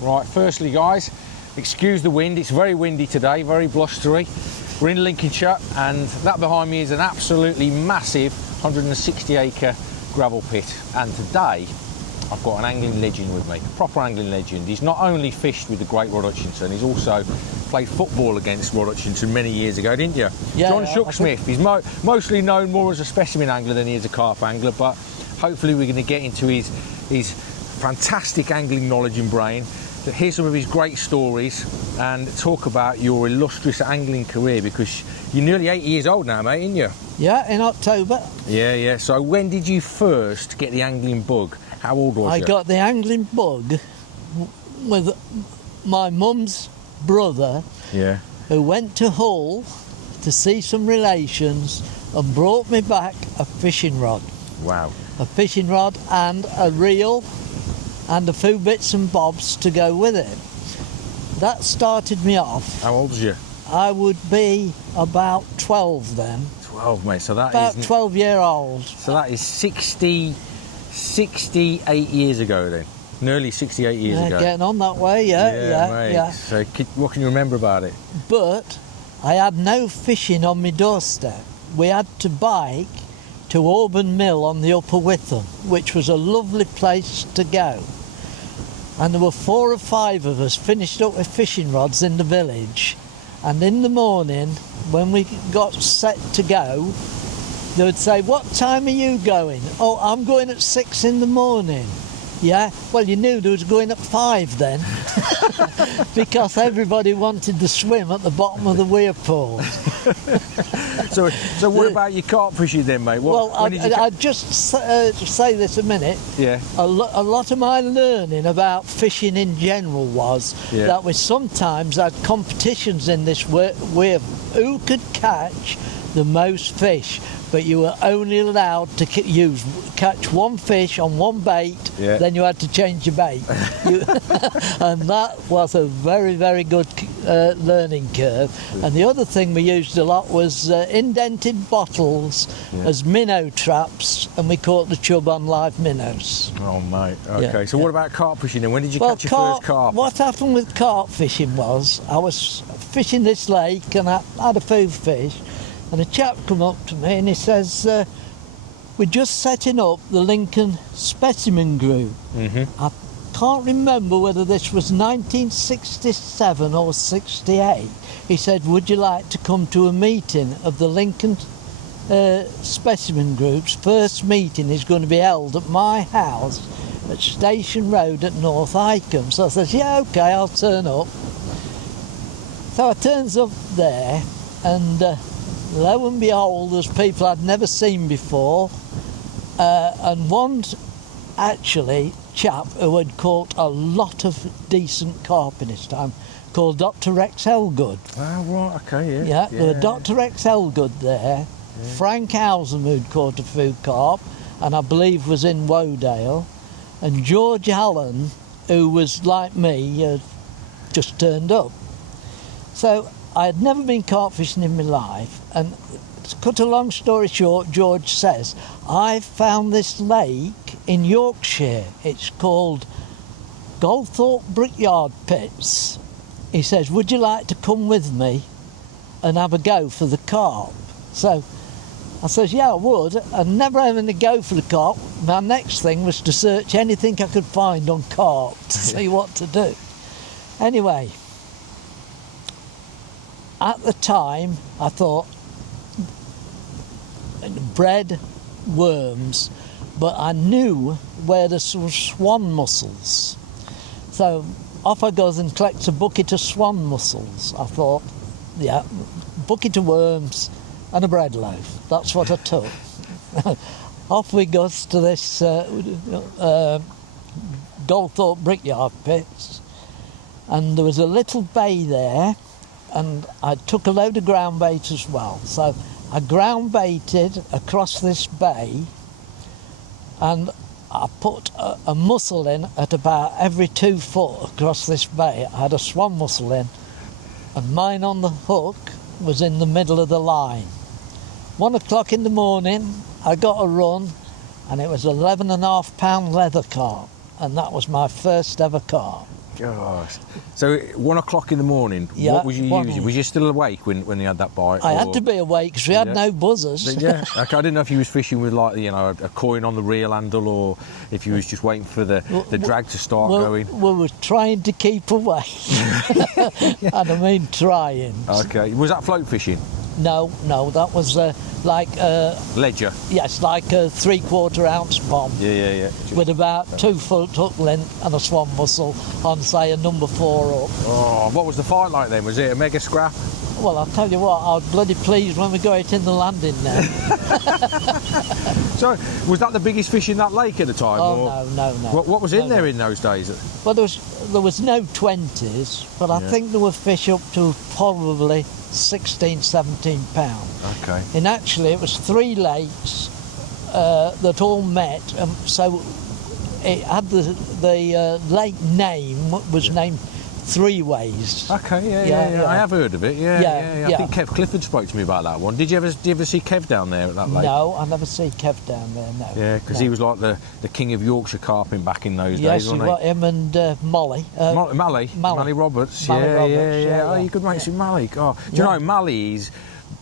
Right, firstly guys, excuse the wind, it's very windy today, very blustery. We're in Lincolnshire and that behind me is an absolutely massive 160 acre gravel pit, and today I've got an angling legend with me, a proper angling legend. He's not only fished with the great Rod Hutchinson, he's also played football against Rod Hutchinson many years ago, didn't you? Yeah, John Shucksmith. He's mostly known more as a specimen angler than he is a carp angler, but hopefully we're going to get into his fantastic angling knowledge and brain, to hear some of his great stories and talk about your illustrious angling career, because you're nearly 80 years old now, mate, aren't you? Yeah, in October. Yeah. So when did you first get the angling bug? How old was you? I got the angling bug with my mum's brother, who went to Hull to see some relations and brought me back a fishing rod. Wow. A fishing rod and a reel and a few bits and bobs to go with it. That started me off. How old was you? I would be about 12 then. 12, mate, so that about is... 12-year-old. So that is 68 years ago then? Nearly 68 years ago. Getting on that way, yeah. So what can you remember about it? But I had no fishing on my doorstep. We had to bike to Auburn Mill on the Upper Witham, which was a lovely place to go. And there were 4 or 5 of us finished up with fishing rods in the village. And in the morning, when we got set to go, they would say, "What time are you going?" "Oh, I'm going at 6 in the morning." Yeah, well, you knew they was going at 5 then, because everybody wanted to swim at the bottom of the weir pool. So what about your carp fishing then, mate? I'd just say this a minute. Yeah. A lot of my learning about fishing in general was that we sometimes had competitions in this weir who could catch the most fish, but you were only allowed to catch one fish on one bait, then you had to change your bait. And that was a very, very good learning curve. And the other thing we used a lot was indented bottles as minnow traps, and we caught the chub on live minnows. Oh, mate. Okay, so what about carp fishing then? When did you catch your first carp? What happened with carp fishing was, I was fishing this lake and I had a few fish, and a chap come up to me and he says, "We're just setting up the Lincoln Specimen Group." I can't remember whether this was 1967 or 68. He said, "Would you like to come to a meeting of the Lincoln Specimen Group's first meeting is going to be held at my house at Station Road at North Icombe." So I says, "Yeah, okay, I'll turn up." So I turns up there, and lo and behold, there's people I'd never seen before, and one actually chap who had caught a lot of decent carp in his time, called Dr. Rex Elgood. Oh, right, okay, there were Dr. Rex Elgood there, Frank Housen, who'd caught a few carp, and I believe was in Wodale, and George Allen, who was like me, just turned up. So I had never been carp fishing in my life, and to cut a long story short, George says, "I found this lake in Yorkshire. It's called Goldthorpe Brickyard Pits." He says, "Would you like to come with me and have a go for the carp?" So I says, "Yeah, I would." And never having to go for the carp, my next thing was to search anything I could find on carp to see what to do. Anyway, at the time, I thought bread, worms, but I knew where there were swan mussels. So off I goes and collects a bucket of swan mussels. I thought, bucket of worms and a bread loaf. That's what I took. Off we goes to this Goldthorpe Brickyard Pits, and there was a little bay there, and I took a load of ground bait as well. So I ground baited across this bay, and I put a mussel in at about every 2 foot across this bay. I had a swan mussel in, and mine on the hook was in the middle of the line. 1 o'clock in the morning, I got a run, and it was 11.5 pound leather carp, and that was my first ever carp. Gosh. So 1 o'clock in the morning, Yeah, what was you one- using? Was you still awake when you had that bite? I or- had to be awake because we had Yeah. no buzzers. Yeah, okay, I didn't know if you was fishing with like a coin on the reel handle, or if you was just waiting for the drag to start going. We were trying to keep away, and I mean trying. Okay, was that float fishing? No, that was like Ledger. yes, like a 3/4 ounce bomb Yeah. with about 2 foot hook length and a swan mussel on, say, a number 4 hook. Oh, what was the fight like then? Was it a mega scrap? Well, I'll tell you what, I was bloody pleased when we got it in the landing there. So, was that the biggest fish in that lake at the time? Oh, or no. What was in there in those days? Well, there was no 20s, but I Yeah. think there were fish up to probably 16, 17 pounds. Okay. And actually, it was 3 lakes that all met, so it had the lake name was named Three Ways. Okay, yeah. Yeah. I have heard of it. Yeah. I Yeah. think Kev Clifford spoke to me about that one. Did you ever see Kev down there at that lake? No, I never see Kev down there. No. Yeah, because no. he was like the king of Yorkshire carping back in those Yes, days, he wasn't got him and Molly. Mally Roberts. Mally yeah, Roberts, yeah. yeah, Oh, you good mates with Mally. Oh, do you know Mally is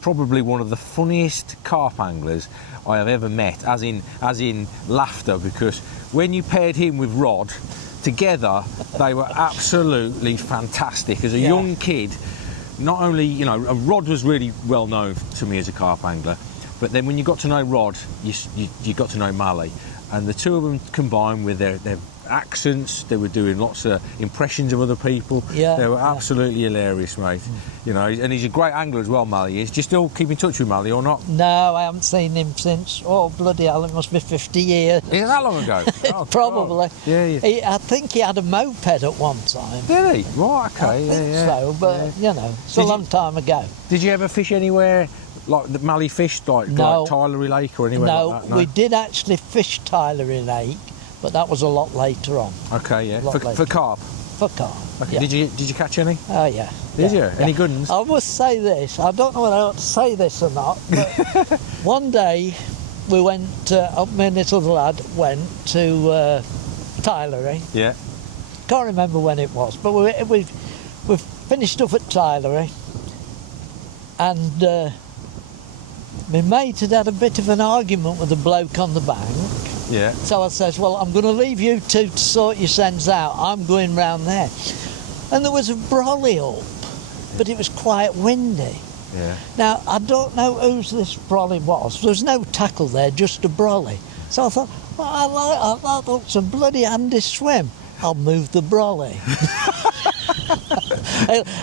probably one of the funniest carp anglers I have ever met, as in laughter, because when you paired him with Rod together, they were absolutely fantastic. As a young kid, not only, Rod was really well known to me as a carp angler, but then when you got to know Rod, you got to know Mally, and the two of them combined with their accents, they were doing lots of impressions of other people. Yeah, they were absolutely hilarious, mate. And he's a great angler as well, Mally is. Do you still keep in touch with Mally or not? No, I haven't seen him since, oh bloody hell, it must be 50 years. Is it that long ago? Oh, Probably. God. Yeah. I think he had a moped at one time. Did he? Right, okay. I think so, but it's a Did long time ago. Did you ever fish anywhere like the Mally fished, like Tilery Lake or anywhere like that? No, we did actually fish Tilery Lake, but that was a lot later on. Okay, yeah. Lot For later. carp. For carp. Okay. Yeah. Did you catch any? Oh yeah. Did you? Yeah. Any good ones? I must say this. I don't know whether I ought to say this or not. But one day we went. Me and this other lad went to Tilery. Yeah. Can't remember when it was, but we finished up at Tilery, and my mate had a bit of an argument with the bloke on the bank. Yeah. So I says, well, I'm going to leave you two to sort your sends out. I'm going round there. And there was a brolly up, but it was quite windy. Yeah. Now, I don't know whose this brolly was. There was no tackle there, just a brolly. So I thought, well, I thought it's a bloody handy swim. I'll move the brolly.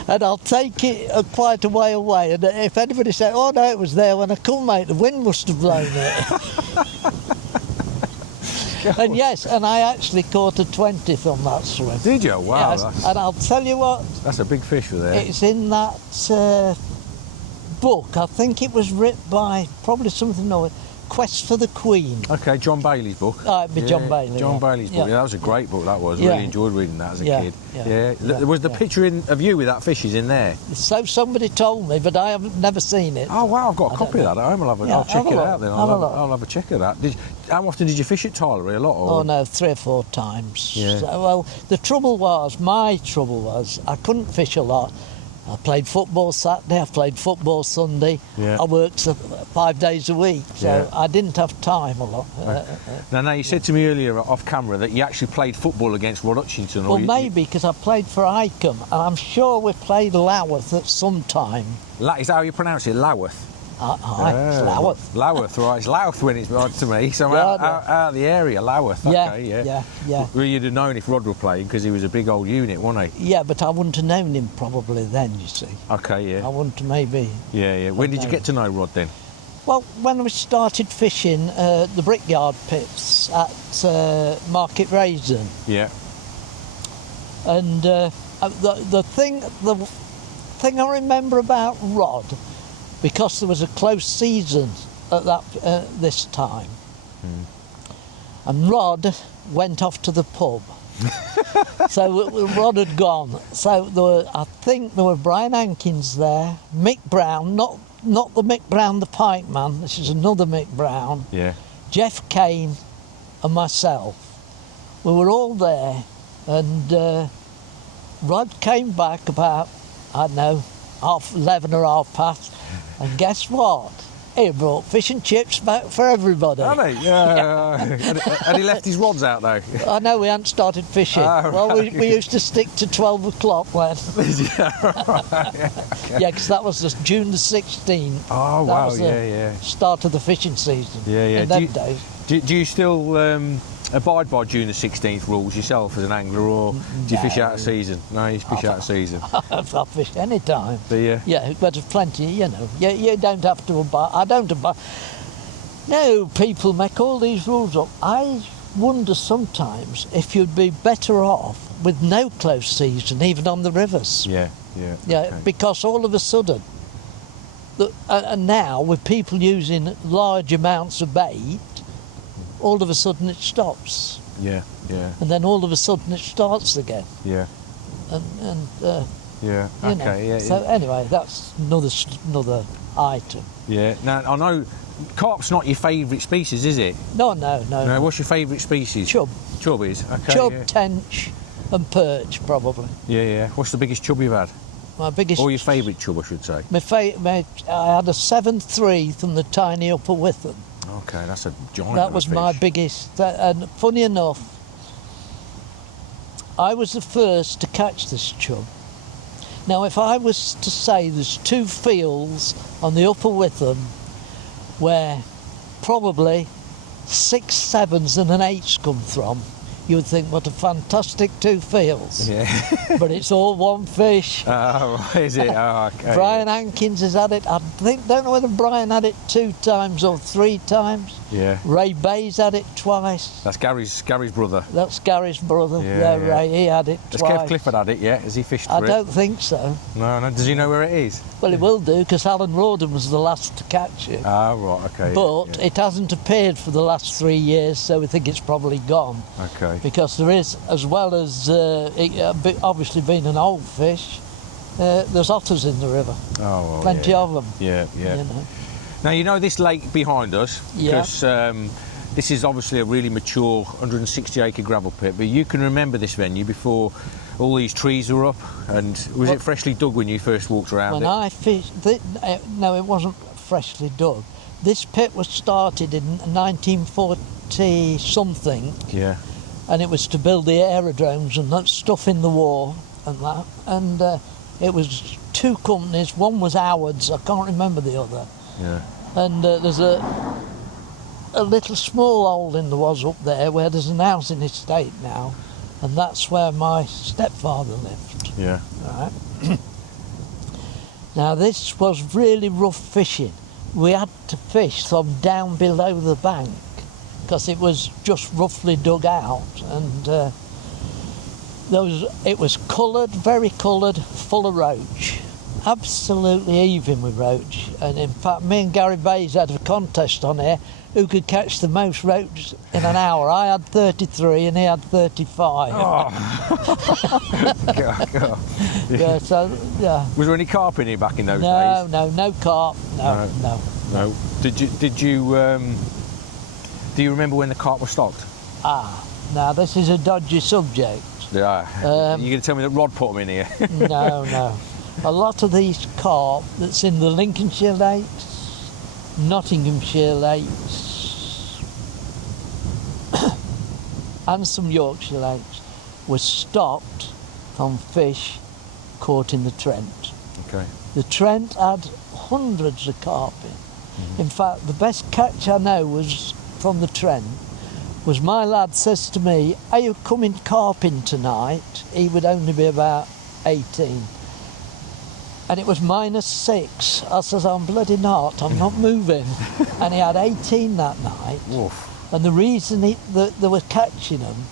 and I'll take it quite a way away. And if anybody said, oh no, it was there when I come, mate, the wind must have blown it. And yes, and I actually caught a 20th on that swim. Did you? Wow. Yes, and I'll tell you what, That's a big fish for there. it's in that book. I think it was written by probably something like Quest for the Queen. Okay, John Bailey's book. It'd be John Bailey. John yeah. Bailey's book. Yeah, that was a great book. That was. Yeah. Really enjoyed reading that as a kid. Yeah. There was the picture of you with that fish is in there. So somebody told me, but I haven't never seen it. Oh wow, I've got a I copy of don't that at home. I'll check have a it look, out then. have a look. I'll have a check of that. How often did you fish at Tilery? A lot? Or? Oh no, 3 or 4 times. Yeah. So, well, my trouble was, I couldn't fish a lot. I played football Saturday, I played football Sunday. Yeah. I worked 5 days a week, so Yeah. I didn't have time a lot. Now, you said to me earlier off camera that you actually played football against Rod Hutchinson. Well, maybe because I played for Icombe, and I'm sure we played Loworth at some time. Is that how you pronounce it? Loworth? It's Loworth. Loworth, right. It's Louth when it's right to me. So out of the area, Loworth. Okay, yeah. Well, you'd have known if Rod were playing because he was a big old unit, wasn't he? Yeah, but I wouldn't have known him probably then, you see. Okay, yeah. I wouldn't have maybe... Yeah. When did you get to know Rod then? Well, when we started fishing the Brickyard Pits at Market Raisin. Yeah. And the thing I remember about Rod, because there was a close season at this time, and Rod went off to the pub. So Rod had gone. So I think there were Brian Hankins there, Mick Brown, not the Mick Brown the pipe man. This is another Mick Brown. Yeah. Jeff Kane and myself. We were all there, and Rod came back about, I don't know, 11 or half past, and guess what? He brought fish and chips back for everybody. Had he? Yeah. Had he left his rods out though? I know we hadn't started fishing. Oh, well, right. we used to stick to 12 o'clock then. Yeah, right. Yeah, because that was June the 16th. Oh, That wow, was the yeah. start of the fishing season. Yeah. In them days. Do you still abide by June the 16th rules yourself as an angler, or do you fish out of season? No, you fish out of season. I fish any time. Do you? Yeah, but there's plenty, you know. You don't have to abide. I don't abide. No, people make all these rules up. I wonder sometimes if you'd be better off with no close season, even on the rivers. Yeah. Yeah, because all of a sudden, and now with people using large amounts of bait, all of a sudden it stops. Yeah. And then all of a sudden it starts again. Yeah. And Yeah. you know. Okay. Yeah. So anyway, that's another item. Yeah. Now I know carp's not your favourite species, is it? No. No. What's your favourite species? Chub. Chub is. Okay. Chub, Yeah. tench, and perch probably. Yeah. What's the biggest chub you've had? My biggest. Or your favourite chub, I should say. I had a 7-3 from the tiny Upper Witham. Okay, that's a giant. That was my biggest. And funny enough, I was the first to catch this chub. Now, if I was to say there's 2 fields on the Upper Witham where probably 6 7s and an 8's come from, you would think, what a fantastic 2 fields. Yeah. But it's all one fish. Oh, is it? Oh, okay. Brian Hankins has had it. Don't know whether Brian had it 2 times or 3 times. Yeah. Ray Bay's had it twice. That's Gary's brother. That's Gary's brother. Yeah. Ray, he had it Has twice. Kev Clifford had it yet? Has he fished for I it? don't think so. No. Does he know where it is? Well, he will do, because Alan Rawdon was the last to catch it. Ah, right, okay. But it hasn't appeared for the last 3 years, so we think it's probably gone. Okay. Because there is, as well as it obviously being an old fish, there's otters in the river. Oh, well, Plenty of them. Yeah. You know. Now, you know this lake behind us? Yeah. Because this is obviously a really mature 160-acre gravel pit, but you can remember this venue before all these trees were up, and was it freshly dug when you first walked around When it? I fished, no, it wasn't freshly dug. This pit was started in 1940 something, Yeah. and it was to build the aerodromes and that stuff in the war and that. And it was 2 companies. One was Howard's. I can't remember the other. Yeah. And there's a little small hole in the was up there where there's an housing estate now, and that's where my stepfather lived. Yeah. Right. Now this was really rough fishing. We had to fish from down below the bank because it was just roughly dug out, and it was coloured, very coloured, full of roach. Absolutely heaving with roach. And in fact, me and Gary Bays had a contest on here who could catch the most roach in an hour. I had 33 and he had 35. Oh. God. Yeah, so, yeah. Was there any carp in here back in those No, days? no carp. No. No. Did you do you remember when the carp was stocked? Now this is a dodgy subject. Yeah. You're going to tell me that Rod put them in here? No. A lot of these carp that's in the Lincolnshire lakes, Nottinghamshire lakes, and some Yorkshire lakes were stocked from fish caught in the Trent. Okay. The Trent had hundreds of carp in. Mm-hmm. In fact, the best catch I know was from the Trent. Was my lad says to me, "Are you coming carping tonight?" He would only be about 18. And it was -6. I says, "I'm bloody not, I'm not moving." And he had 18 that night. Oof. And the reason they were catching them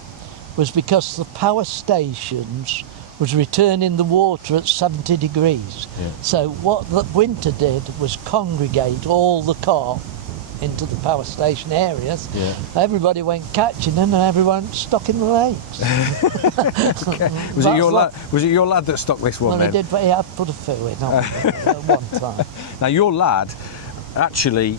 was because the power stations was returning the water at 70 degrees. Yeah. So what the winter did was congregate all the carp into the power station areas. Yeah. Everybody went catching them and everyone stuck in the lakes. Okay. Was it your lad that stocked this one well, then? he did, but he had put a few in at one time. Now your lad actually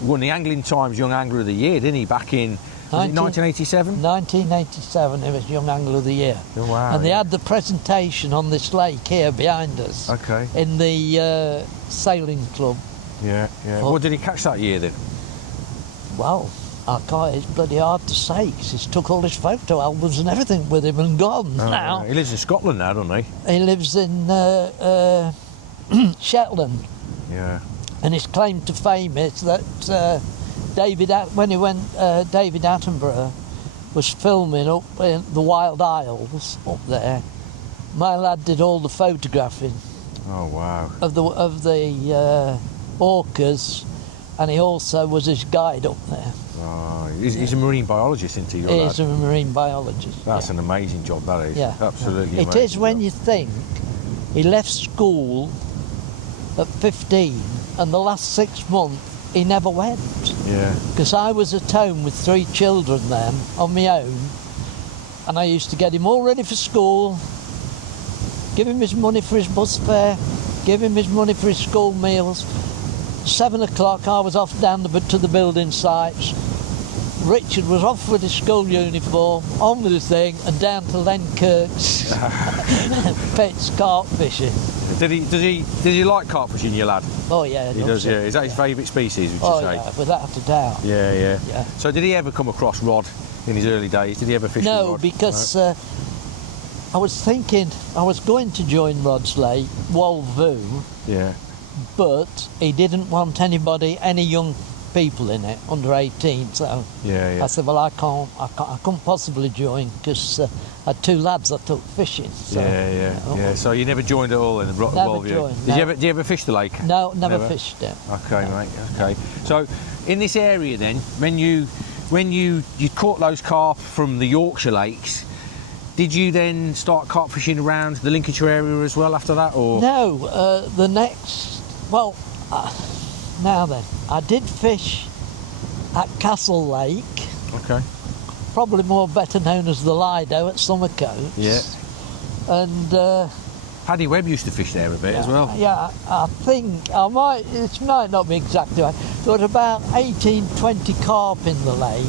won the Angling Times Young Angler of the Year, didn't he? Back in Was it 1987? 1987, it was Young Angler of the Year. Oh, wow. And they had the presentation on this lake here behind us. Okay. In the sailing club. Yeah, yeah. Oh. What did he catch that year then? Well, I can't, it's bloody hard to say, 'cause he's took all his photo albums and everything with him and gone now. Yeah. He lives in Scotland now, doesn't he? He lives in Shetland. Yeah. And his claim to fame is that David Attenborough was filming up in the Wild Isles up there. My lad did all the photographing. Oh, wow. Of the orcas, and he also was his guide up there. Oh, he's a marine biologist, isn't he? He's a marine biologist. That's an amazing job, that is. Yeah. Absolutely It amazing is when job. you think he left school at 15 and the last 6 months he never went. Yeah. Because I was at home with 3 children then on my own, and I used to get him all ready for school, give him his money for his bus fare, give him his money for his school meals. 7 o'clock I was off down to the building sites. Richard was off with his school uniform, on with his thing, and down to Len Kirk's Pit's carp fishing. Did he like carp fishing, your lad? Oh yeah, He does, yeah. Is that his favourite species, would you say? Yeah, without a doubt. Yeah, yeah. Yeah. So did he ever come across Rod in his early days? Did he ever fish with No, Rod? because I was thinking I was going to join Rod's Lake, Walvoo, Yeah. but he didn't want any young people in it, under 18, so Yeah, yeah. I said, well, I couldn't possibly join, because I had 2 lads that took fishing. So, Yeah. So you never joined at all in the Never joined, Did no. you ever fish the lake? No, never fished it. Okay, mate. Okay. So in this area then, when you caught those carp from the Yorkshire lakes, did you then start carp fishing around the Lincolnshire area as well after that, or? No, the next, now then, I did fish at Castle Lake, Okay. probably better known as the Lido at Summercoats. Yeah. And Paddy Webb used to fish there a bit as well. Yeah, I think it might not be exactly right. There were about 18, 20 carp in the lake,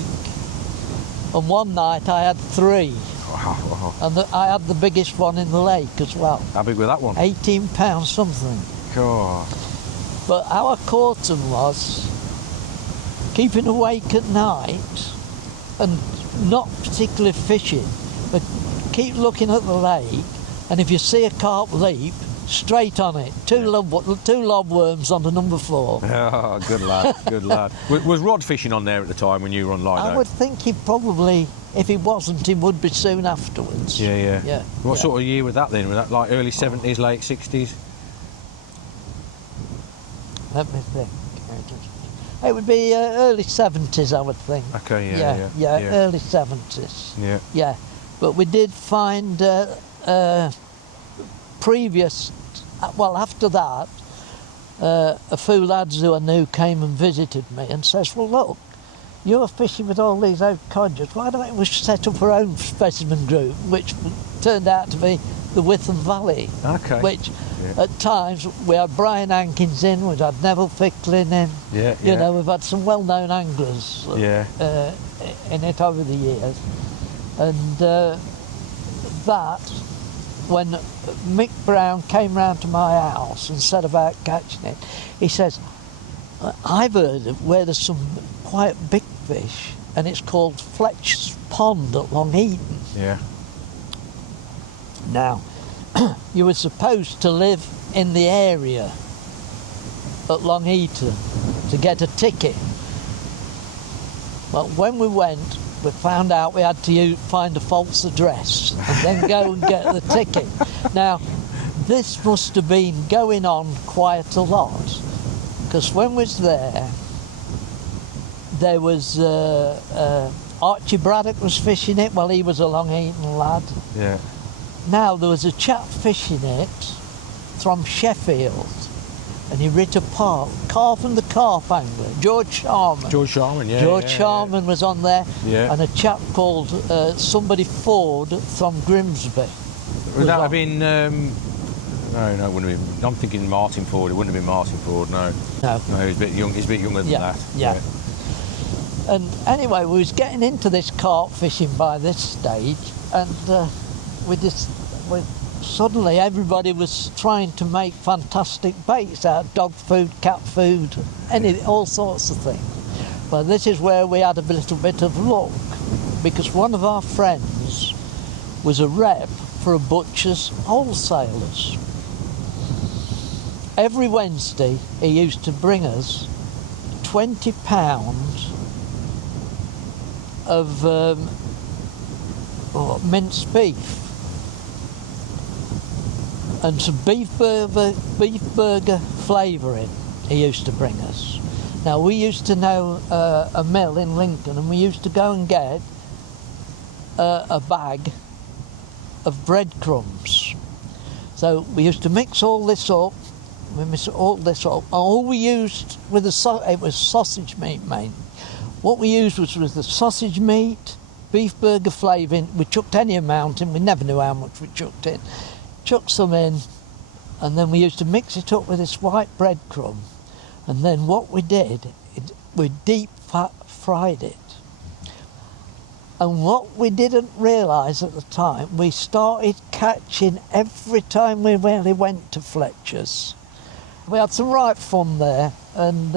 and one night I had 3. Wow. And I had the biggest one in the lake as well. How big was that one? 18 pounds something. God. But how I caught them was keeping awake at night and not particularly fishing, but keep looking at the lake, and if you see a carp leap, straight on it. 2 lobworms on the number 4. Oh, good lad, good lad. Was Rod fishing on there at the time when you were on Lido? I would think he probably, if he wasn't, he would be soon afterwards. Yeah. What sort of year was that then? Was that like early 70s, late 60s? Let me think. It would be early 70s, I would think. Okay, yeah, early 70s. Yeah. Yeah, but we did find after that, a few lads who I knew came and visited me and says, well, look, you're fishing with all these old codgers, why don't we set up our own specimen group, which turned out to be the Witham Valley. Okay. Which at times we had Brian Hankins in, we'd had Neville Ficklin in. Yeah. You know, we've had some well-known anglers in it over the years. And that, when Mick Brown came round to my house and said about catching it, he says, I've heard of where there's some quite big fish, and it's called Fletchers Pond at Long Eaton. Yeah. Now, you were supposed to live in the area at Long Eaton to get a ticket. But when we went, we found out we had to find a false address and then go and get the ticket. Now, this must have been going on quite a lot, because when we was there was Archie Braddock was fishing it. Well, he was a Long Eaton lad. Yeah. Now, there was a chap fishing it from Sheffield, and he writ a part, Carp and the Carp Angler, George Sharman. George Sharman, yeah. George Sharman was on there, Yeah. and a chap called somebody Ford from Grimsby. Would that have been... no, it wouldn't have been... I'm thinking Martin Ford. It wouldn't have been Martin Ford, no. No. No, he's a bit young. He's a bit younger than that. Yeah. And anyway, we was getting into this carp fishing by this stage, and suddenly everybody was trying to make fantastic baits out of dog food, cat food, all sorts of things. Well, this is where we had a little bit of luck, because one of our friends was a rep for a butcher's wholesalers. Every Wednesday he used to bring us £20 of minced beef and some beef burger flavouring he used to bring us. Now, we used to know a mill in Lincoln, and we used to go and get a bag of breadcrumbs. So we used to mix all this up. All we used with it was sausage meat, mate. What we used was the sausage meat, beef burger flavouring. We chucked any amount in. We never knew how much we chucked in. Chucked some in, and then we used to mix it up with this white breadcrumb. And then what we did, we deep fried it. And what we didn't realise at the time, we started catching every time we really went to Fletchers. We had some right fun there, and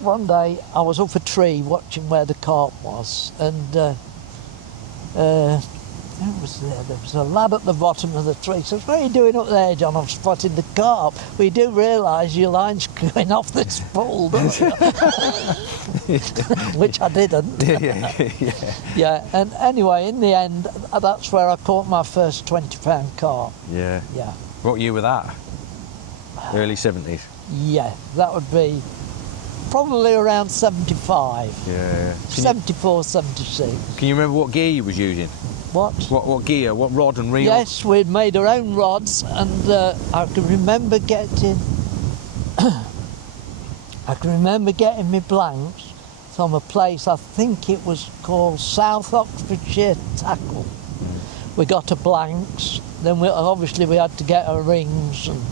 one day I was up a tree watching where the carp was, and who was there? There was a lad at the bottom of the tree. Says, "What are you doing up there, John?" "I'm spotting the carp." "We do realise your line's going off this pool, don't you?" Which I didn't. Yeah, and anyway, in the end, that's where I caught my first £20 carp. Yeah. Yeah. What year was that? Early 70s? Yeah, that would be probably around 75. Yeah. 74, 76. Can you remember what gear you was using? What gear? What rod and reel? Yes, we'd made our own rods, and I can remember getting my blanks from a place, I think it was called South Oxfordshire Tackle. We got our blanks, then we had to get our rings, and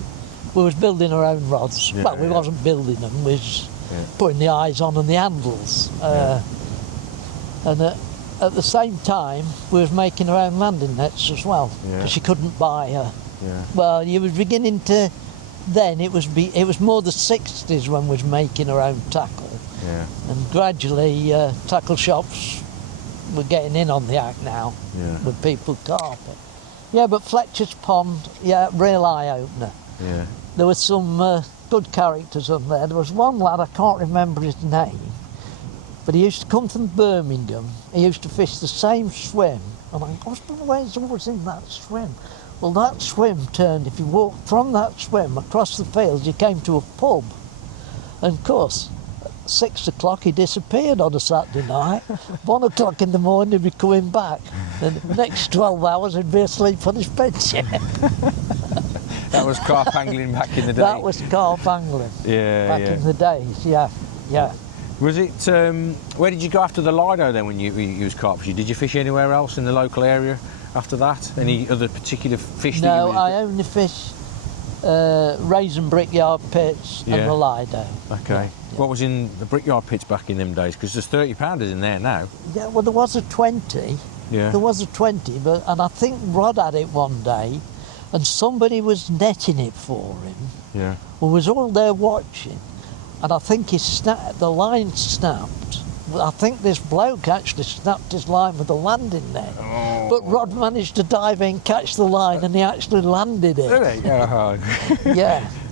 we was building our own rods. Yeah, we wasn't building them, we was putting the eyes on and the handles. And at the same time, we was making our own landing nets as well, because you couldn't buy her. Well, you was beginning to. Then it was more the 60s when we was making our own tackle, and gradually tackle shops were getting in on the act now with people carping. Yeah, but Fletchers Pond, real eye opener. Yeah. There were some good characters on there. There was one lad, I can't remember his name, but he used to come from Birmingham. He used to fish the same swim, and I was always in that swim. Well, that swim turned, if you walked from that swim across the fields, you came to a pub. And of course, at 6 o'clock he disappeared on a Saturday night. 1 o'clock in the morning he'd be coming back. And the next 12 hours he'd be asleep on his bedchair. That was carp angling back in the day? That was carp angling. Back in the days, yeah. Was it, where did you go after the Lido then when you was carp fishing? Did you fish anywhere else in the local area after that? Any other particular fish? No, I only fished Raisin Brickyard Pits and the Lido. Okay. What was in the Brickyard Pits back in them days? Because there's 30-pounders in there now. Yeah, well, there was a 20. Yeah. There was a 20, and I think Rod had it one day, and somebody was netting it for him. Yeah. We was all there watching, and I think the line snapped. I think this bloke actually snapped his line with a landing net. Oh. But Rod managed to dive in, catch the line, and he actually landed it. Really?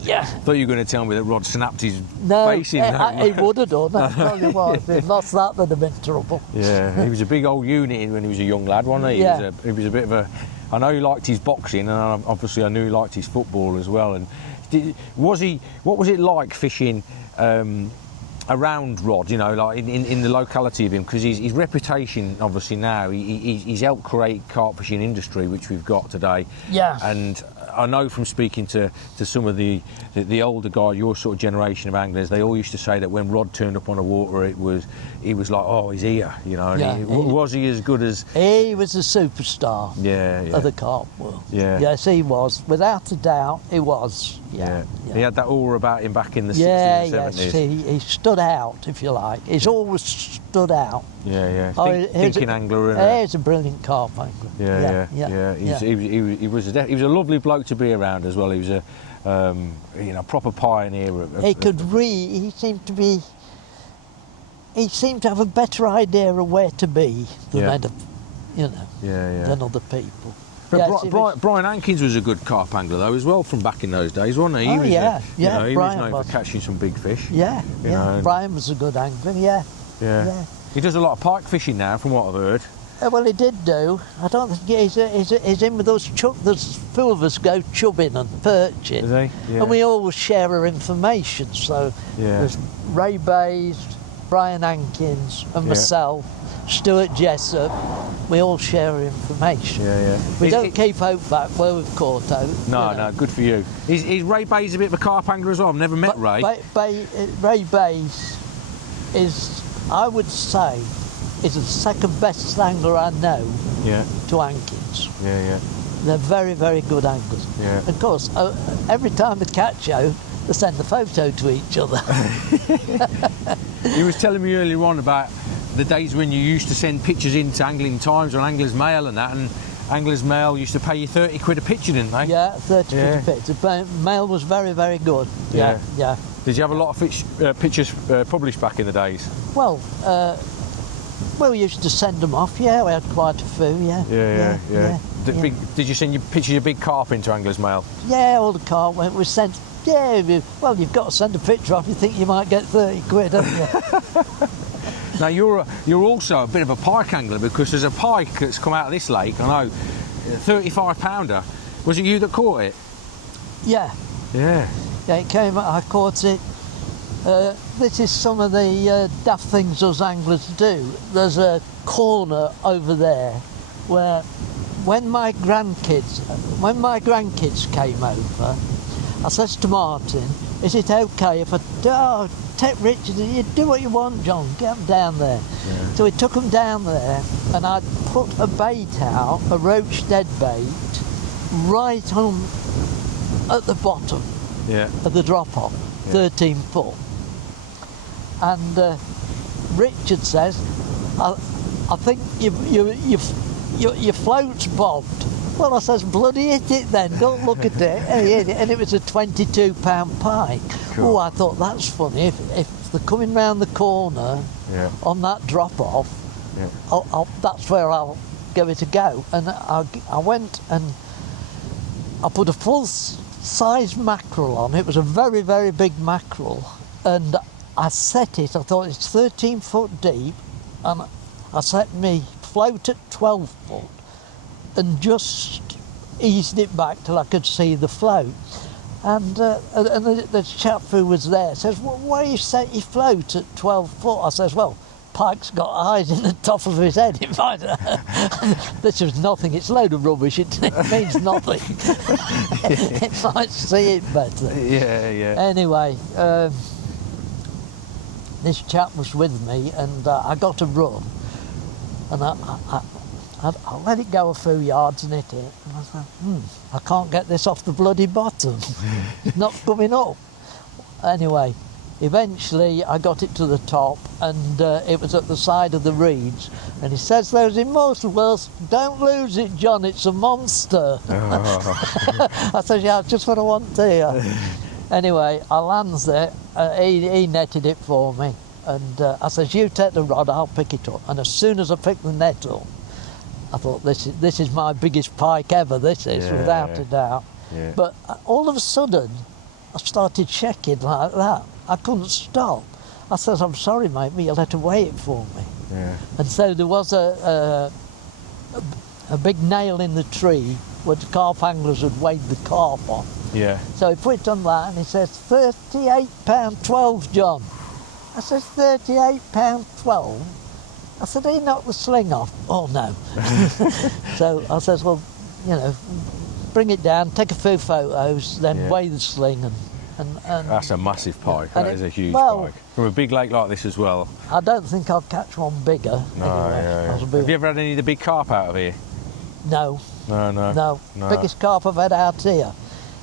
Yeah. Thought you were going to tell me that Rod snapped his face in. He would have done. That's probably what. If he'd lost that, there'd have been trouble. Yeah, he was a big old unit when he was a young lad, wasn't he? Yeah. He was a bit of a. I know he liked his boxing, and obviously I knew he liked his football as well. And what was it like fishing around Rod? You know, like in the locality of him, because his reputation, obviously now, he's helped create carp fishing industry, which we've got today. Yeah. And I know from speaking to some of the older guys, your sort of generation of anglers, they all used to say that when Rod turned up on the water, he was like, oh, he's here, you know. And was he as good as? He was a superstar. Of the carp world. Yeah. Yes, he was. Without a doubt, he was. Yeah. He had that aura about him back in the 60s and 70s. Yes, he stood out, if you like. He's always stood out. Yeah. Thinking angler. He's a brilliant carp angler. Yeah. He was a lovely bloke to be around as well. He was a proper pioneer. He seemed to be. He seemed to have a better idea of where to be than than other people. But Brian Hankins was a good carp angler though as well from back in those days, wasn't he? He was known for catching some big fish. Brian was a good angler. Yeah. He does a lot of pike fishing now, from what I've heard. Well, he did do. I don't think he's in with those There's a few of us go chubbing and perching. Is he? Yeah. And we always share our information. So there's Ray Bays, Brian Hankins, and myself, Stuart Jessup. We all share our information. We don't keep hope back where we've caught out. No, good for you. Is Ray Bays a bit of a carp angler as well? I've never met Ray. Ray Bays is, I would say, is the second best angler I know to Hankins. They're very, very good anglers. Of course, every time they catch out, they send a photo to each other. You was telling me earlier on about the days when you used to send pictures into Angling Times or Angler's Mail and that, and Angler's Mail used to pay you 30 quid a picture, didn't they? Yeah, 30 quid a picture. Mail was very, very good. Yeah. Did you have a lot of pictures published back in the days? Well, we used to send them off. We had quite a few. Did you send your pictures of big carp into Angler's Mail? Yeah, all the carp we sent. Well, you've got to send a picture off. You think you might get 30 quid, haven't you? Now you're also a bit of a pike angler, because there's a pike that's come out of this lake. I know, 35 pounder. Was it you that caught it? Yeah, it came. I caught it. This is some of the daft things us anglers do. There's a corner over there where, when my grandkids came over, I says to Martin, "Is it okay if I take Richard? You do what you want, John. Get them down there." So we took them down there, and I put a bait out, a roach dead bait, right on at the bottom of the drop off, 13 foot. And Richard says, "I think your float's bobbed." Well, I says, "Bloody hit it then, don't look at it." And he hit it, and it was a 22-pound pike. Cool. Oh, I thought, that's funny. If they're coming round the corner on that drop-off, that's where I'll give it a go. And I went and I put a full-size mackerel on. It was a very, very big mackerel. And I set it, I thought it's 13 foot deep, and I set me float at 12 foot. And just eased it back till I could see the float. And the chap who was there says, "Well, why you set your float at 12 foot? I says, "Well, pike's got eyes in the top of his head." It might, this was nothing, it's a load of rubbish, it means nothing. It might see it better. Anyway, this chap was with me, and I got a run, and I let it go a few yards and hit it, and I thought, I can't get this off the bloody bottom. It's not coming up. Anyway, eventually I got it to the top, and it was at the side of the reeds, and he says those immortal words, "Don't lose it, John, it's a monster." I said, "Yeah, just what I want to hear." Anyway, I lands it, he netted it for me, and I says, "You take the rod, I'll pick it up." And as soon as I picked the net up, I thought, this is my biggest pike ever, this is, without a doubt. But all of a sudden, I started checking like that. I couldn't stop. I said, "I'm sorry, mate, but you'll have to weigh it for me." And so there was a big nail in the tree where the carp anglers had weighed the carp on. So he put it on that, and he says, £38.12, John. I says, £38.12? I said, "He knocked the sling off." "Oh, no." So I says, "Well, you know, bring it down, take a few photos, then Yeah. weigh the sling and That's a massive pike. And That is a huge well, pike. From a big lake like this as well. I don't think I'll catch one bigger. No, anyway. yeah. I'll be- Have you ever had any of the big carp out of here? No, No. biggest carp I've had out here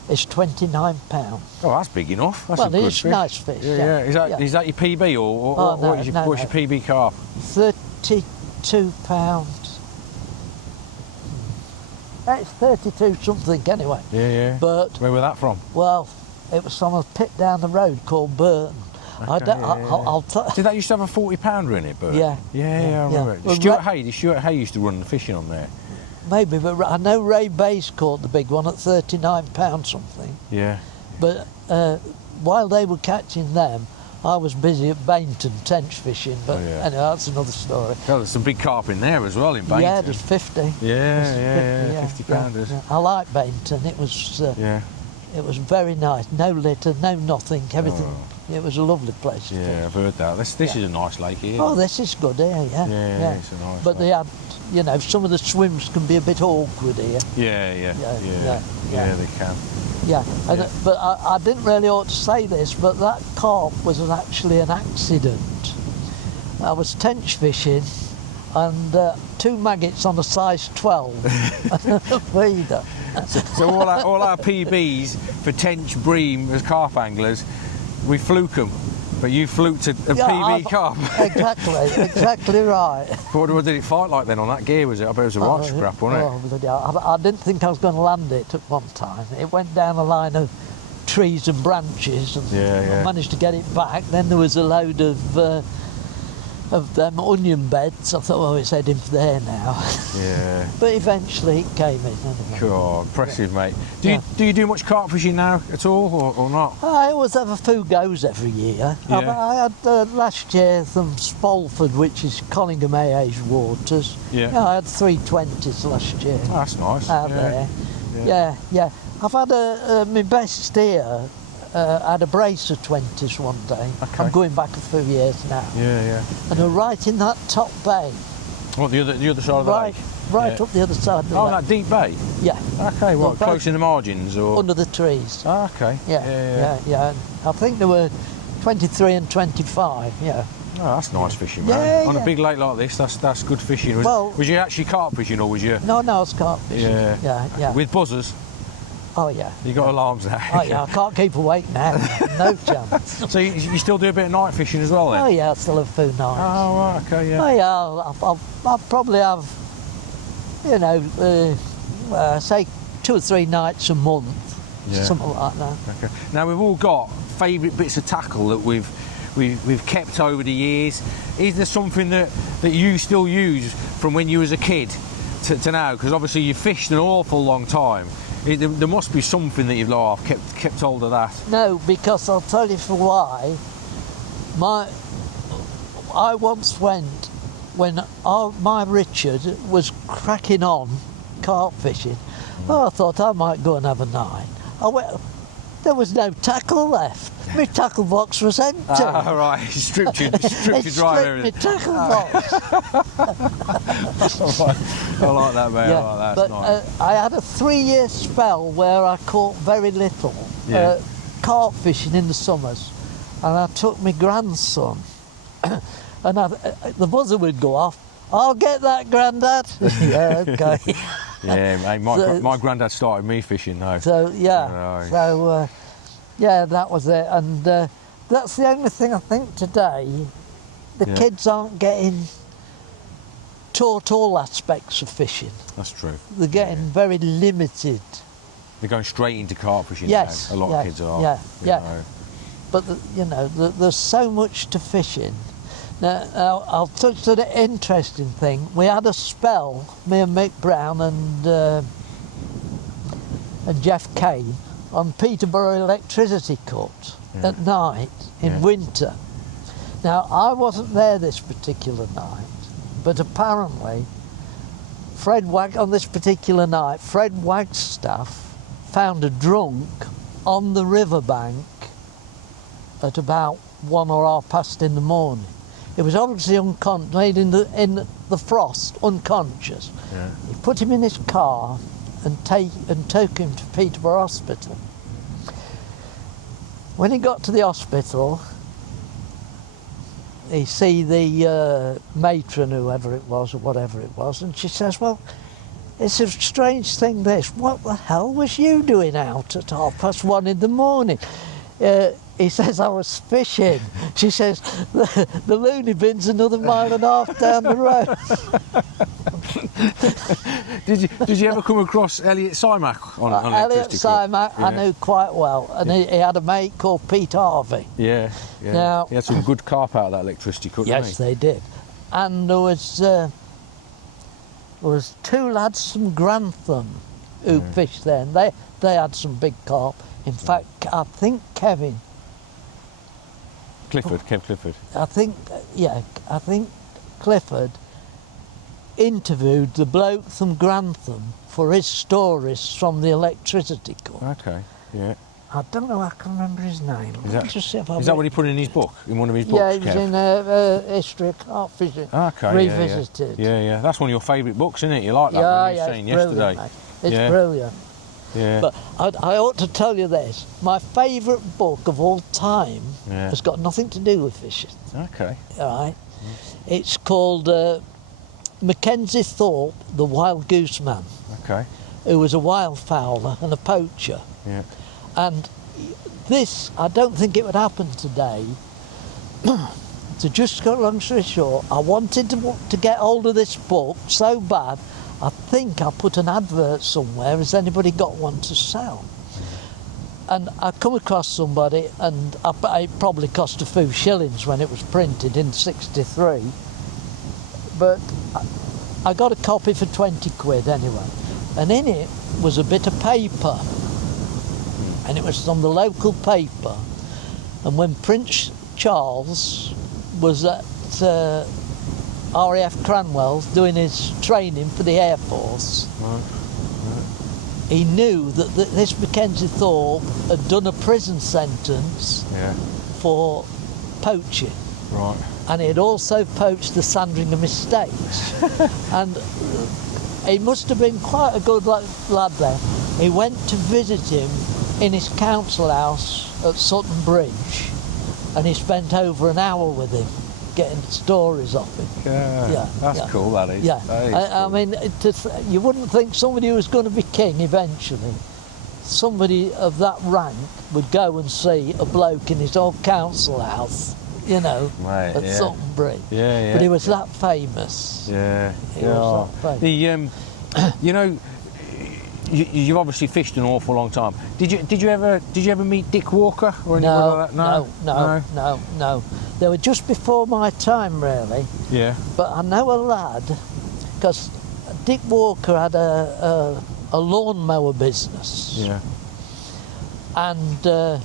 is 29 pounds. Oh, that's big enough. That's Well, a good it's fish. nice fish, Yeah, yeah. yeah. Is that your PB or Oh, no, what's your no. PB carp? 32 pounds. It's 32 something anyway. Yeah. But, Where was that from? well, it was from a pit down the road called Burton. Okay, I'll Did that used to have a 40-pounder in it, Bert? Yeah. Yeah, I remember it. Well, Stuart Hay used to run the fishing on there. Maybe, but I know Ray Bass caught the big one at 39 pounds something. Yeah. But while they were catching them, I was busy at Bainton tench fishing. But Oh, yeah. anyway, that's another story. Oh, there's some big carp in there as well in Bainton. Yeah, there's 50. Yeah, 50 pounders. I like Bainton. It was Yeah. it was very nice. No litter, no nothing. Everything. It was a lovely place. To Yeah, fish. I've heard that. This is a nice lake here. Oh, this is good here. Yeah. Yeah, it's a nice But lake. they had, some of the swims can be a bit awkward here. Yeah, they can. Yeah, Yeah. but I didn't really ought to say this, but that carp was actually an accident. I was tench fishing and 2 maggots on a size 12 feeder. So all our PBs for tench bream as carp anglers, we fluke them, but you fluked a PB carp. Exactly right. What did it fight like then on that gear? Was it? I bet it was a right scrap, wasn't it? Oh, bloody hell. I didn't think I was going to land it at one time. It went down a line of trees and branches, and I managed to get it back. Then there was a load of them onion beds. I thought, oh, it's heading for there now. Yeah. But eventually it came in. Anyway. Cool, impressive, mate. Do you do much carp fishing now at all, or not? I always have a few goes every year. Yeah. I had last year from Spalford, which is Collingham AH waters. Yeah. I had 320s last year. Oh, that's nice. Out there. Yeah. I've had my best here. Had a brace of 20s one day. Okay. I'm going back a few years now. Yeah. And they're right in that top bay. What, the other side of the lake? Right up the other side of the lake. that deep bay? Yeah. Okay, Well, close in the margins or? Under the trees. Oh, okay. Yeah. And I think there were 23 and 25, yeah. Oh, that's nice fishing, man. Yeah, On a big lake like this, that's good fishing. Was you actually carp fishing, or was you? No, it's carp fishing. Yeah. With buzzers? Oh, yeah. You got alarms now? Oh, yeah, I can't keep awake now. No chance. So you still do a bit of night fishing as well then? Oh, yeah, I still have a few nights. Oh, right, okay, yeah. Oh, yeah, I'll probably have, say 2 or 3 nights a month, something like that. Okay. Now, we've all got favourite bits of tackle that we've kept over the years. Is there something that you still use from when you was a kid to now? Because obviously you fished an awful long time. There must be something that you've kept hold of that. No, because I'll tell you for why. I once went when my Richard was cracking on carp fishing. Oh, I thought I might go and have a night. I went. There was no tackle left. My tackle box was empty. Ah, right. Stripped you dry and everything. My tackle box. I like that, mate. Yeah, I like that. but That's nice. I had a 3-year spell where I caught very little carp fishing in the summers, and I took my grandson, and the buzzer would go off. I'll get that, Grandad. Yeah, okay. Yeah, mate, my granddad started me fishing though. So that was it, and that's the only thing I think today. The kids aren't getting taught all aspects of fishing. That's true. They're getting very limited. They're going straight into carp fishing. Yes, now. A lot of kids are. Yeah. But there's so much to fishing. Now I'll touch on an interesting thing. We had a spell, me and Mick Brown and Jeff Kay, on Peterborough Electricity Cut at night in winter. Now I wasn't there this particular night, but apparently Fred Wagstaff found a drunk on the riverbank at about 1 or 2:30 in the morning. It was obviously in the frost, unconscious. Yeah. He put him in his car and took him to Peterborough Hospital. When he got to the hospital, he see the matron, whoever it was, or whatever it was, and she says, well, it's a strange thing this, what the hell was you doing out at 1:30 in the morning? He says, I was fishing. She says, the looney bin's another 1.5 miles down the road. Did you ever come across Elliot Simac on Elliot Electricity Cut? Simac, I knew quite well, and he had a mate called Pete Harvey. Yeah. Now, he had some good carp out of that Electricity Cut, yes, didn't he? they did. And there was 2 lads from Grantham who fished there, and they had some big carp. In fact, I think Kev Clifford. I think Clifford interviewed the bloke from Grantham for his stories from the Electricity Cut. Okay, yeah. I don't know, I can remember his name. Is that what he put in his book? In one of his books, Yeah, it was Kev? in History of Carp Fishing. Okay, Revisited. Yeah. That's one of your favourite books, isn't it? You like that one you were saying yesterday. Mate. It's brilliant. Yeah. But I ought to tell you this. My favourite book of all time has got nothing to do with fishing. Okay. All right? It's called Mackenzie Thorpe, The Wild Goose Man. Okay. Who was a wildfowler and a poacher. Yeah. And this, I don't think it would happen today. To just cut a long story short, I wanted to get hold of this book so bad, I think I put an advert somewhere. Has anybody got one to sell? And I come across somebody, and it probably cost a few shillings when it was printed in '63. But I got a copy for 20 quid anyway. And in it was a bit of paper. And it was from the local paper. And when Prince Charles was at RAF Cranwell doing his training for the Air Force, he knew that this Mackenzie Thorpe had done a prison sentence for poaching. Right. And he had also poached the Sandringham Estates. And he must have been quite a good lad there. He went to visit him in his council house at Sutton Bridge, and he spent over an hour with him, getting stories off him. That's cool, that is. Yeah, That is I cool. mean, you wouldn't think somebody who was going to be king eventually, somebody of that rank would go and see a bloke in his old council house, you know, Mate, at Sutton Bridge. Yeah. But he was that famous. Yeah. He was that famous. You know, you've obviously fished an awful long time. Did you ever meet Dick Walker or anybody like that? No. They were just before my time, really. Yeah. But I know a lad, because Dick Walker had a lawnmower business. Yeah. And there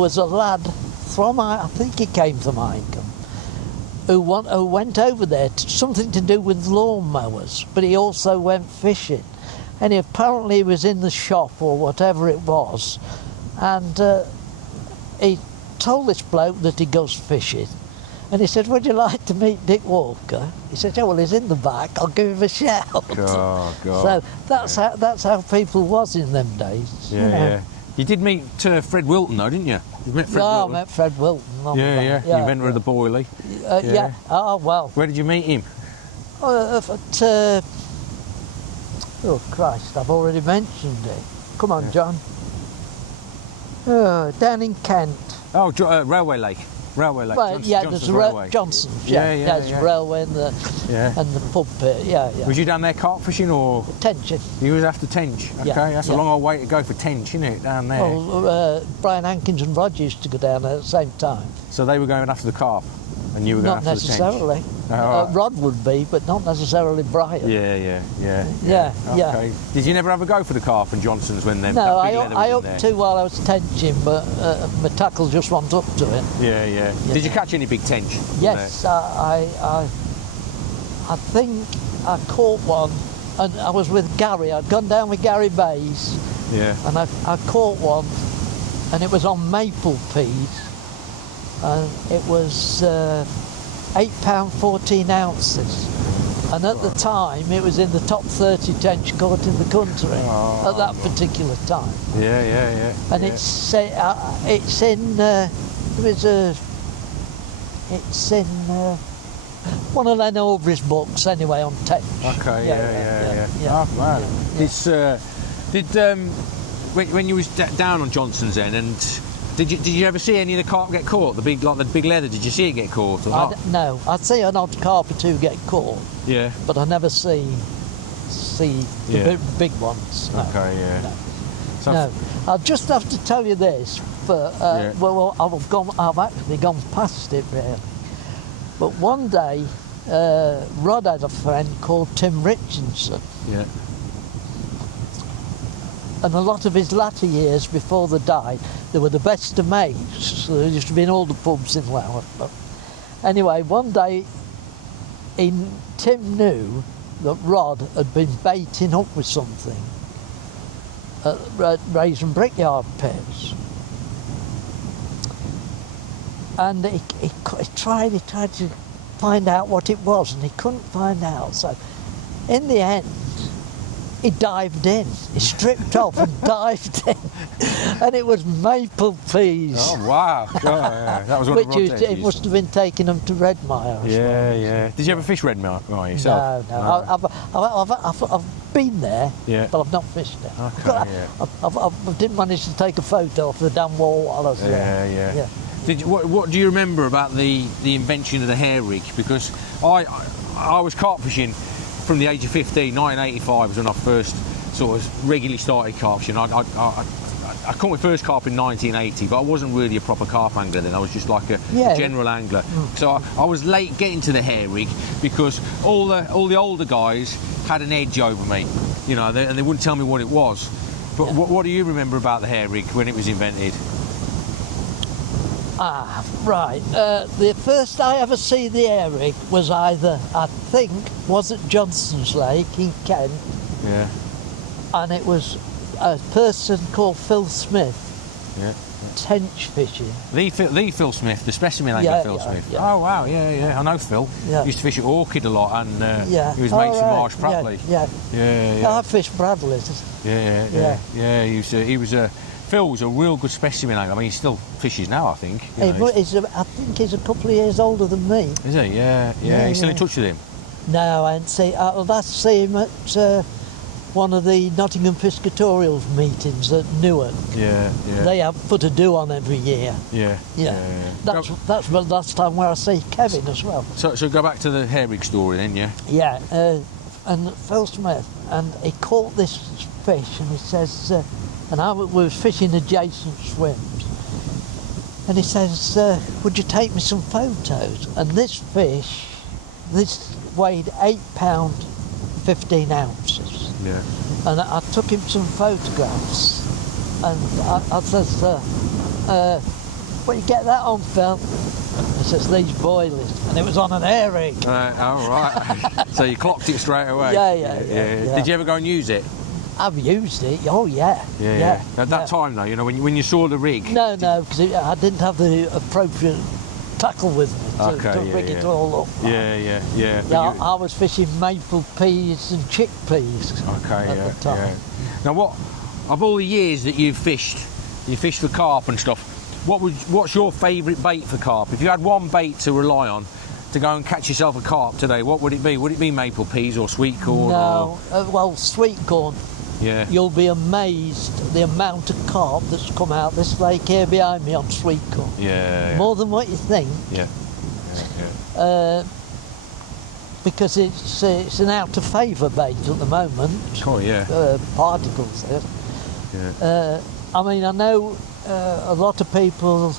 was a lad from, I think he came from Iceham, who went over there to something to do with lawnmowers, but he also went fishing. And he apparently was in the shop or whatever it was, and he told this bloke that he goes fishing, and he said, would you like to meet Dick Walker? He said, oh, well, he's in the back, I'll give him a shout. God. So that's how people was in them days. Yeah, you know? yeah. You did meet Fred Wilton, though, didn't you? You met Fred I Wilton. met Fred Wilton. Yeah. The inventor of the boilie. Yeah. Oh, well. Where did you meet him? Oh, Christ, I've already mentioned it. Come on, John. Down in Kent. Oh, Railway Lake. Well, there's a Railway. Johnson's. There's a railway and the pub pit. Yeah. Was you down there carp fishing or? Tenching. You was after Tench. Okay, that's a long old way to go for Tench, isn't it, down there? Well, Brian Hankins and Rod used to go down there at the same time. So they were going after the carp, and you were going Not after necessarily. the Tench? Right. Rod would be, but not necessarily Brian. Yeah. Yeah. Did you never have a go for the Carp and Johnsons when them? No, that big leather was I in upped there? to while I was tenching, but my tackle just went up to it. Yeah. Did you catch any big tench? Yes, I think I caught one, and I was with Gary. I'd gone down with Gary Bays. Yeah. And I caught one, and it was on maple peas, and it was £8 14 ounces. And at the time, it was in the top 30 tench court in the country at that particular time. Yeah. And it's in one of Len Aubrey's books anyway on tench. Okay, yeah. Oh man, it's when you was down on Johnson's then, and did you ever see any of the carp get caught? The big leather. Did you see it get caught or not? No, I'd see an odd carp or two get caught. Yeah. But I never see the big ones. No. Okay, yeah. No. No, I'll just have to tell you this, but well, I've actually gone past it really. But one day, Rod had a friend called Tim Richardson. Yeah. And a lot of his latter years before they died, they were the best of mates. So there used to be in all the pubs in Louth. Anyway, one day, Tim knew that Rod had been baiting up with something at raising Brickyard Pits. And he tried to find out what it was, and he couldn't find out. So, in the end, he dived in. He stripped off and dived in, and it was maple peas. Oh wow! God, yeah. That was one of Rod's it must have been taking them to Redmire. Yeah. Did you ever fish Redmire yourself? No. I've been there, but I've not fished it. Okay, I didn't manage to take a photo off the damn wall while I was there. Yeah. What do you remember about the invention of the hair rig? Because I was carp fishing from the age of 15. 1985 was when I first sort of regularly started carp fishing. I caught my first carp in 1980, but I wasn't really a proper carp angler then. I was just like a general angler. So I was late getting to the hair rig because all the older guys had an edge over me, you know, and they wouldn't tell me what it was. But what do you remember about the hair rig when it was invented? Right. The first I ever see the hair rig was at Johnson's Lake in Kent. Yeah. And it was a person called Phil Smith. Yeah. Tench fishing. The Phil Smith, the specimen angler Phil Smith. Yeah. Oh wow, yeah. I know Phil. Yeah. He used to fish at Orchid a lot, and he was mates with Marsh Pratley. Yeah. I fished Bradley's. Yeah. He was a. Phil was a real good specimen angler. I mean, he still fishes now, I think. I think he's a couple of years older than me. Is he? Yeah. You're still in touch with him? No, I didn't see. I'll have to see him at one of the Nottingham Piscatorial meetings at Newark. Yeah. They put a do on every year. Yeah. That's the last time where I see Kevin as well. So go back to the hair rig story then, yeah? Yeah, and Phil Smith, and he caught this fish, and he says, we were fishing adjacent swims, and he says, would you take me some photos? And this fish, weighed 8 pound 15 ounces. Yeah. And I took him some photographs, and I says, what you get that on, Phil? He says, these boilies, and it was on an hair rig. Right. So you clocked it straight away? Yeah. Did you ever go and use it? I've used it. Oh yeah. At that time though, you know, when you saw the rig. No, because I didn't have the appropriate tackle with me to rig it all up. Yeah. I was fishing maple peas and chickpeas at the time. Yeah. Now, what of all the years that you fished for carp and stuff, what's your favourite bait for carp? If you had one bait to rely on to go and catch yourself a carp today, what would it be? Would it be maple peas or sweet corn? No, well, sweet corn. Yeah. You'll be amazed the amount of carp that's come out this lake here behind me on sweet corn. Yeah. More than what you think. Yeah. Because it's an out of favour bait at the moment. Oh yeah. Particles there. Yeah. I mean, I know a lot of people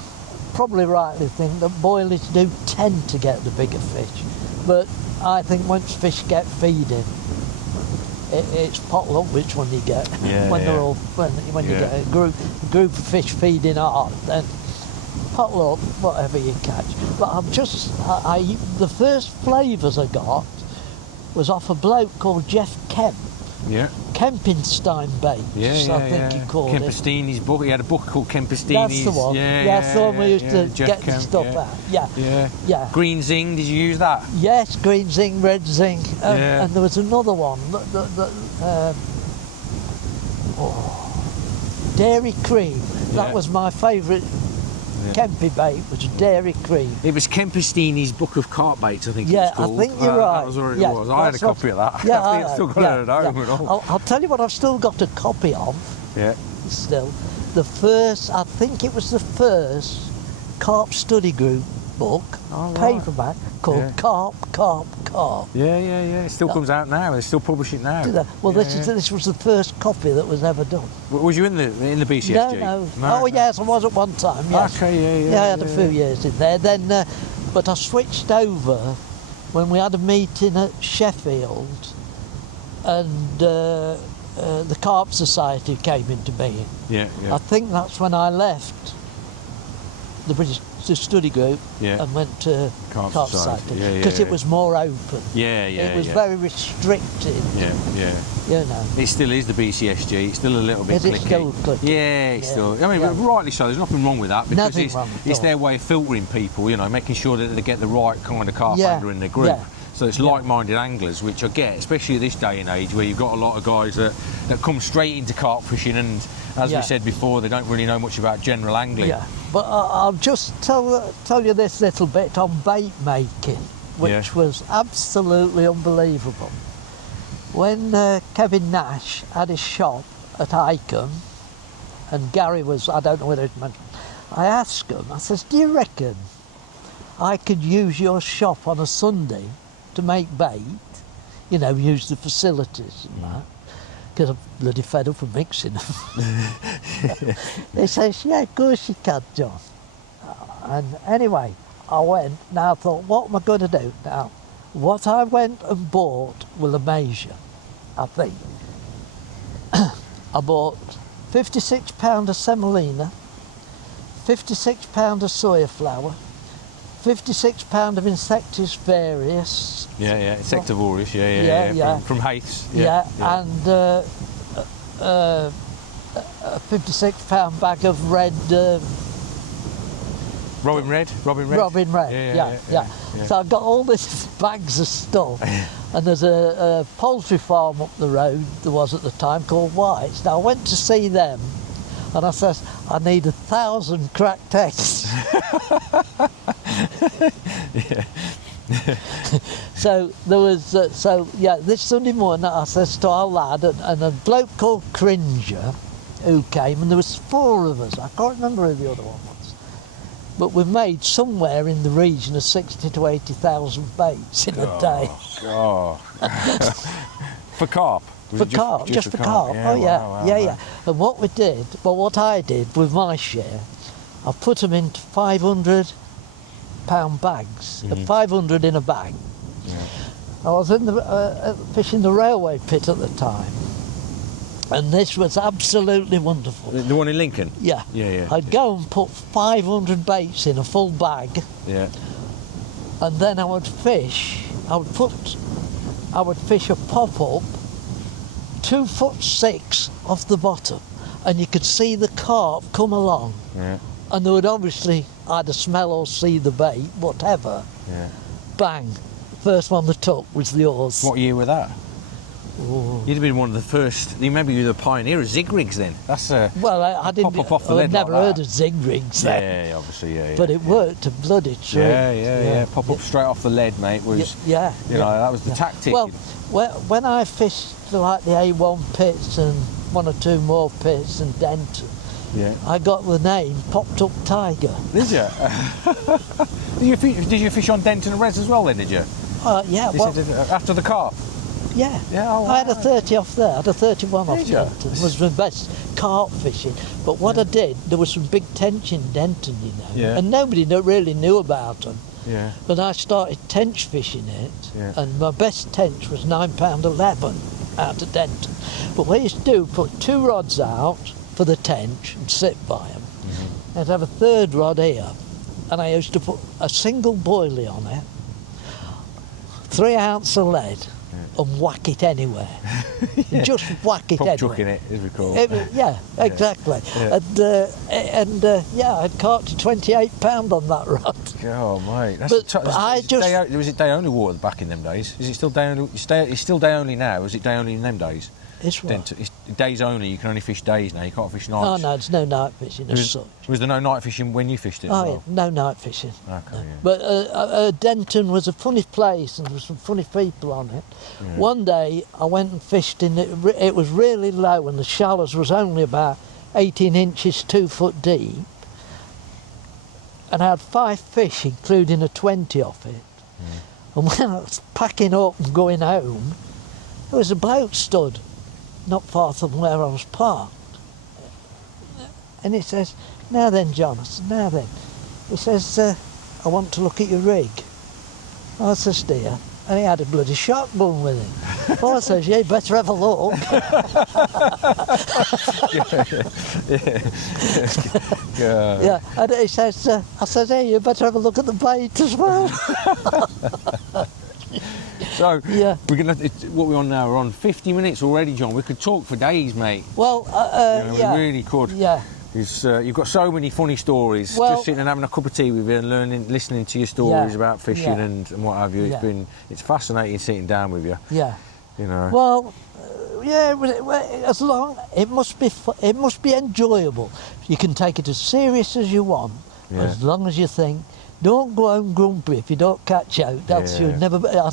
probably rightly think that boilies do tend to get the bigger fish, but I think once fish get feeding, it's potluck which one you get. When they're all when you get a group of fish feeding hard, then potluck whatever you catch. But the first flavours I got was off a bloke called Jeff Kemp. Kempenstein baits, I think he called it. Kempestini's book. He had a book called Kempestini's. That's the one. Yeah, that's the one we used to Jeff get the Kemp, stuff out. Yeah. Green Zing, did you use that? Yes, green zinc, red zinc, and there was another one. Dairy cream. That was my favourite Kempy bait, was dairy cream. It was Kempestini's Book of Carp Baits, I think it was called. I think you're right. That was where it was. I had a copy of that. Yeah, I think I've still got it at home and all. I'll tell you what I've still got a copy of. Yeah. Still. I think it was the first Carp Study Group book, paperback, called Carp. Yeah. It still comes out now. They still publish it now. Well, this was the first copy that was ever done. Was you in the BCSG? No. Oh yes, I was at one time. Yes. Okay, I had a few years in there. Then, but I switched over when we had a meeting at Sheffield, and the Carp Society came into being. Yeah. I think that's when I left the British Study Group and went to Carp Society because it was more open. It was very restricted. Yeah. You know. It still is the BCSG. It's still a little bit clicky. It's still clicky. Yeah, it's still. I mean, rightly so. There's nothing wrong with that because it's their way of filtering people. You know, making sure that they get the right kind of carp angler in their group. So it's like-minded anglers, which I get, especially at this day and age, where you've got a lot of guys that come straight into carp fishing, and as we said before, they don't really know much about general angling. Yeah, but I'll just tell you this little bit on bait making, which was absolutely unbelievable. When Kevin Nash had his shop at Iceham, and Gary was, I don't know whether it meant, I asked him, I says, do you reckon I could use your shop on a Sunday to make bait, you know, use the facilities and that, because I'm bloody fed up of mixing them. He says, yeah, of course you can, John. And anyway, I went, now I thought, what am I going to do? Now, what I went and bought will amaze you, I think. I bought £56 of semolina, £56 of soya flour, £56 of Insectis various. Insectivorous, from Haith's. And a £56 bag of red. Robin Red. So I've got all these bags of stuff, and there's a poultry farm up the road there was at the time called White's. Now I went to see them, and I says, I need 1,000 cracked eggs. So there was, this Sunday morning I says to our lad and a bloke called Cringer who came, and there was 4 of us. I can't remember who the other one was, but we made somewhere in the region of 60 to 80,000 baits in a day. For carp? Just for carp. Yeah. And what I did with my share, I put them into 500 £500 bags, 500 in a bag. I was in the fishing the railway pit at the time, and this was absolutely wonderful. The one in Lincoln? Yeah. I'd go and put 500 baits in a full bag, and then I would fish. I would fish a pop-up 2'6" off the bottom, and you could see the carp come along. And they would obviously either smell or see the bait, whatever. Bang. First one they took was the oars. What year was that? Oh. You'd have been one of the first. Maybe you were the pioneer of zig rigs then. That's well, I didn't. Pop up off the I'd lead never like heard of zig rigs then. Yeah, obviously, But it worked a bloody treat. Yeah. Pop up straight off the lead, mate. Was you know, that was the tactic. Well, when I fished like the A1 pits and 1 or 2 more pits and Denton, I got the name Popped Up Tiger. Did you? Did you fish on Denton Res as well then, did you? After the carp? Yeah. Oh, wow. I had a 30 off there. I had a 31 off Denton. It was my best carp fishing. But what I did, there was some big tench in Denton, you know, and nobody really knew about them. But I started tench fishing it, and my best tench was £9.11 out of Denton. But what I used to do, put 2 rods out for the tench and sit by them. I'd have a 3rd rod here, and I used to put a single boilie on it, 3 ounces of lead, and whack it anywhere. Just whack it Pop anywhere. chucking it, as we call It it. was- yeah, exactly. Yeah. Yeah, I'd caught £28 on that rod. Oh, mate. But I just- was it day only water back in them days? Is it still day only? It's still day only now. Was it day only in them days? It's what? It's days only. You can only fish days now. You can't fish nights. Oh no, there's no night fishing as such. Was there no night fishing when you fished it? Oh as yeah, well? no night fishing. Okay, No. yeah. But Denton was a funny place and there were some funny people on it. Yeah. One day I went and fished in it. It was really low and the shallows was only about 18 inches, 2 foot deep. And I had 5 fish, including a 20 off it. And when I was packing up and going home, there was a bloke stood not far from where I was parked. And he says, "Now then, John." I said, "Now then." He says, "I want to look at your rig." I says, "Dear." And he had a bloody shotgun with him. Well, I says, "Yeah, you better have a look." Yeah, and he says, I says, "Hey, you better have a look at the bait as well." So, Yeah. we're gonna. What we're on now? We're on 50 minutes already, John. We could talk for days, mate. Well, yeah. We really could. Yeah. You've got so many funny stories. Well- Just sitting and having a cup of tea with you and listening to your stories Yeah, about fishing yeah. and what have you. Yeah. It's fascinating sitting down with you. Yeah. You know. Well, yeah. As long it must be enjoyable. You can take it as serious as you want, Yeah. as long as you think. Don't go home grumpy if you don't catch out. That's Yeah.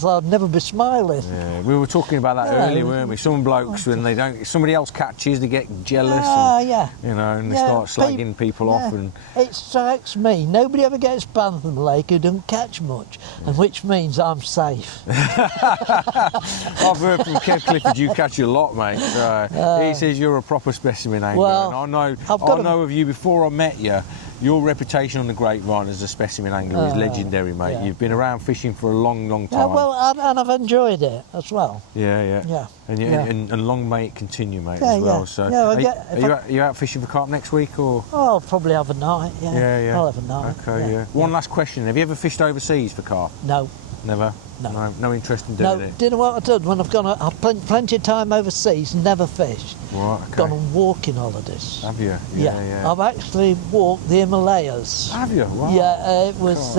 I'll never be smiling. Yeah, we were talking about that Yeah. earlier, weren't we? Some blokes, when they don't, somebody else catches, they get jealous, Ah, and, yeah. you know, and they Yeah, start slagging people off. yeah. And It strikes me, nobody ever gets banned from the lake who don't catch much, and which means I'm safe. I've heard from Kev Clifford you catch a lot, mate. So he says you're a proper specimen angler, Well, and I I've know of you before I met you. Your reputation on the grapevine as a specimen angler is legendary, mate. yeah. You've been around fishing for a long, long Yeah, time. well, and I've enjoyed it as well. Yeah. Yeah. And long may it continue, mate, Yeah, as well. yeah. So, Yeah, are you out fishing for carp next week, or? Oh, I'll probably have a night. Yeah. Yeah. I'll have a night. Okay, yeah. One last question: have you ever fished overseas for carp? No. Never. No. No interest in doing No, it. do you know what I've done when I've gone? I've spent plenty of time overseas, never fished. Right. Okay. Gone on walking holidays. Have you? Yeah. I've actually walked the Himalayas. Have you? Wow. Yeah, it was.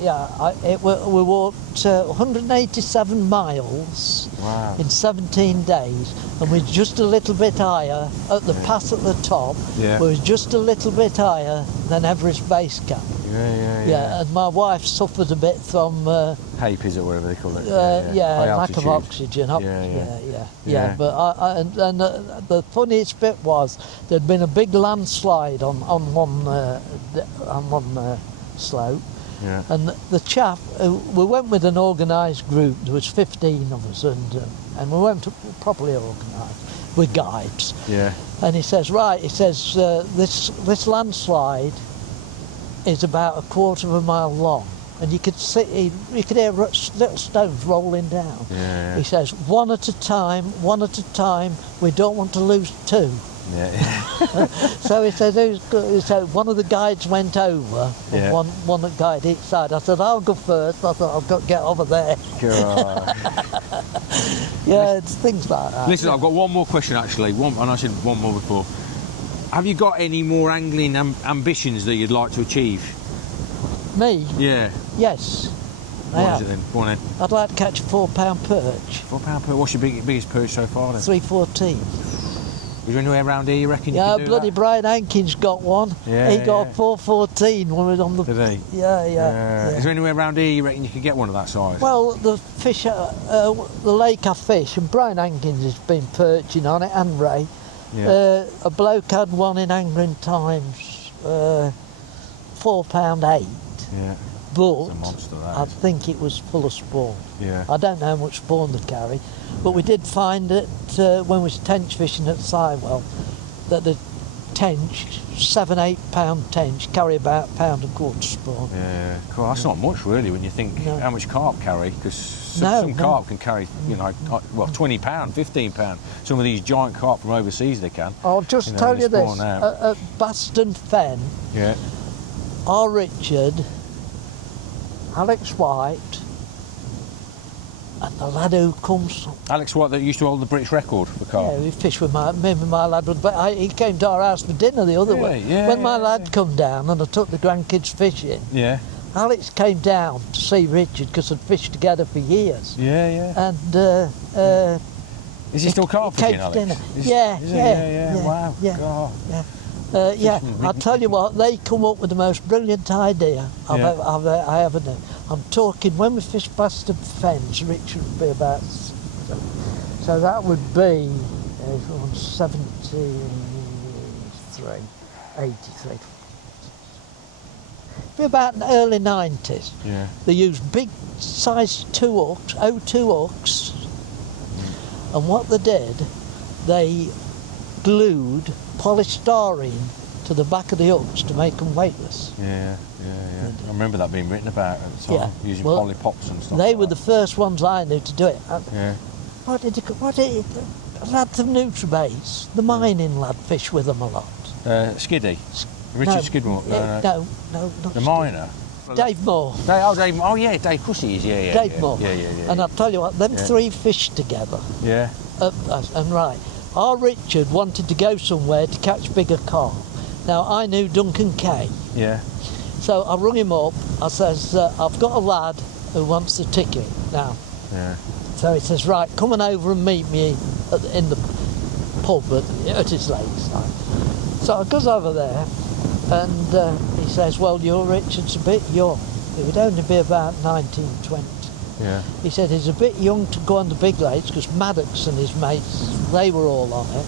We walked 187 miles Wow. in 17 days, and we're just a little bit higher at the pass at the top. Yeah. We were just a little bit higher than Everest Base Camp. Yeah. And my wife suffered a bit from Hape, is it, whatever they call it? lack High of altitude. oxygen. Yeah. Yeah. But the funniest bit was there'd been a big landslide on one slope. Yeah. And the chap, we went with an organised group. There was 15 of us, and we went properly organised with guides. Yeah. And he says, this landslide is about a quarter of a mile long, and you could hear little stones rolling down. Yeah. He says, one at a time. We don't want to lose two. Yeah. So he said one of the guides went over, Yeah. and one guide each side. I said, I'll go first. I thought, I've got to get over there. God. Yeah, it's things like that. Listen, I've got one more question actually. And I said one more before. Have you got any more angling ambitions that you'd like to achieve? Me? Yeah. Yes. I What have. is it then? Go on then. I'd like to catch a £4 perch. £4 per. What's your biggest perch so far then? 314. Is there anywhere around here you reckon you Yeah, can do bloody that? Brian Hankins got one. Yeah, He got yeah. a 414 when we was on the. Did he? Yeah. Is there anywhere around here you reckon you could get one of that size? Well, the fish, the lake I fish, and Brian Hankins has been perching on it, and Ray. Yeah. A bloke had one in Angling Times, £4.8, Yeah. but It's a monster, that I is. think it was full of spawn. Yeah. I don't know how much spawn they carry, but we did find it when we was tench fishing at Sywell, that the tench, 7-8 pound tench, carry about £1.25 spawn. Yeah, cool. That's not much really when you think No. how much carp carry, because some No. carp can carry, £20, £15. Some of these giant carp from overseas they can. I'll just You know, tell they you this, spawn out. at Baston Fen, Yeah. R. Richard, Alex White, And the lad who comes, Alex White, that used to hold the British record for carp. yeah, we fished with me and my lad, but he came to our house for dinner the other Really? way. Yeah, when my yeah, lad come down and I took the grandkids fishing, Yeah, Alex came down to see Richard because they'd fished together for years. yeah. And Is he still carp he came fishing, for Alex? dinner. Is- Yeah, is he? yeah, Wow. yeah, God. yeah. I'll tell you what, they come up with the most brilliant idea Yeah. I ever knew. I'm talking, when we fished past the fens, Richard would be about, so that would be 83. Be about the early 90s. Yeah. They used big size 2 hooks, O2 hooks, and what they did, they glued polystyrene to the back of the hooks to make them weightless. Yeah. I remember that being written about at the time, Yeah. using Well, polypops and stuff. They like were that. the first ones I knew to do it. Yeah. What did lads of Nutribase, the mining lad, fish with them a lot. Skiddy. Richard Skidmore. No, not The Skiddy. miner. Dave Moore. Dave. Oh yeah, Dave Cussy is. Yeah. Dave Moore. Yeah. And I'll tell you what, them Yeah. 3 fished together. Yeah. And right, our Richard wanted to go somewhere to catch bigger carp. Now I knew Duncan Kay, Yeah. so I rung him up. I says, I've got a lad who wants a ticket now. Yeah. So he says, right, come on over and meet me in the pub at his lakeside. So I goes over there, and he says, well, your Richard's a bit young. It would only be about 19, 20. Yeah. He said he's a bit young to go on the big lakes because Maddox and his mates, they were all on it.